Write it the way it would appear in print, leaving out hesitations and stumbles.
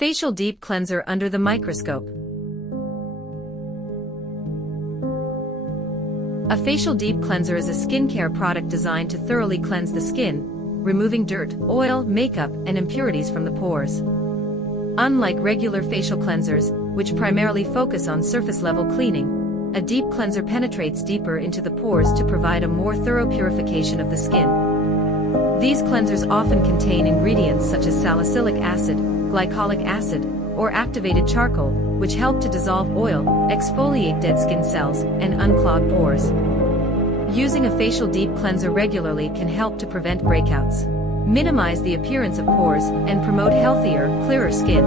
Facial Deep Cleanser under the microscope. A facial deep cleanser is a skincare product designed to thoroughly cleanse the skin, removing dirt, oil, makeup, and impurities from the pores. Unlike regular facial cleansers, which primarily focus on surface-level cleaning, a deep cleanser penetrates deeper into the pores to provide a more thorough purification of the skin. These cleansers often contain ingredients such as salicylic acid, glycolic acid, or activated charcoal, which help to dissolve oil, exfoliate dead skin cells, and unclog pores. Using a facial deep cleanser regularly can help to prevent breakouts, minimize the appearance of pores, and promote healthier, clearer skin.